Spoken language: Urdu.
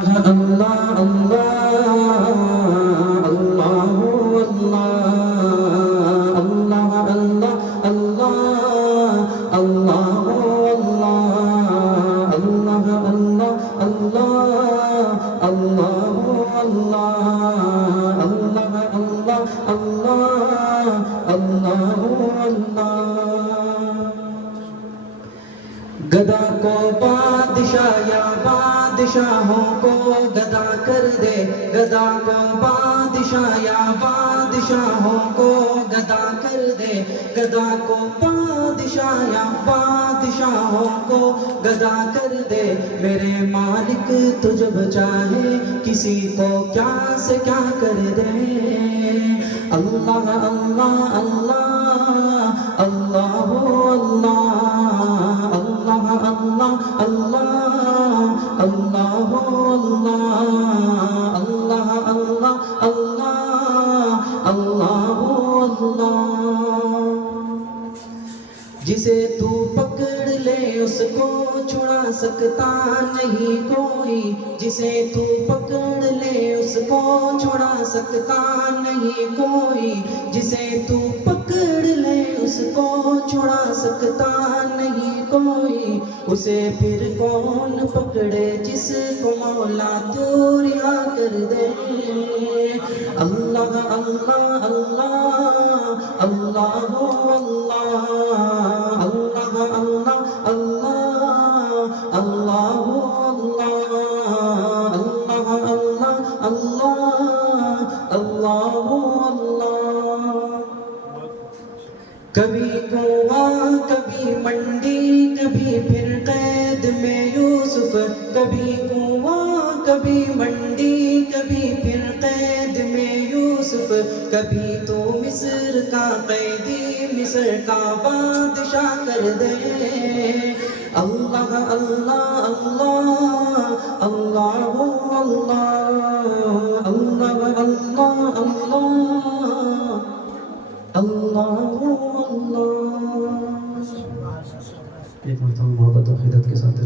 اللہ اللہ اللہ اللہ اللہ اللہ اللہ اللہ اللہ اللہ گدا کو بادشاہ یا بادشاہوں کو گدا کر دے، گدا کو بادشاہ یا بادشاہوں کو گدا کر دے، گدا کو بادشاہ یا بادشاہوں کو گدا کر دے، میرے مالک تو جب چاہے کسی کو کیا سے کیا کر دے۔ اللہ اللہ اللہ اللہ اللہ اللہ اللہ اللہ اللہ اللہ اللہ جسے تو پکڑ لے اس کو چھڑا سکتا نہیں کوئی، جسے تو پکڑ لے اس کو چھڑا سکتا نہیں کوئی، جسے تو پکڑ لے اس کو چھڑا سکتا نہیں کوئی، اسے پھر کون پکڑے جس کو مولا تو رہا کر دے۔ اللہ اللہ اللہ اللہ اللہ اللہ اللہ اللہ اللہ اللہ کبھی کنواں کبھی منڈی کبھی پھر قید میں یوسف، کبھی کنواں کبھی منڈی کبھی پھر قید میں یوسف، کبھی تو مصر کا قیدی مصر کا بادشاہ کر دے۔ اللہ اللہ اللہ اللہ اللہ اللہ اللہ اللہ۔ ایک مرتبہ محبت و خدمت کے ساتھ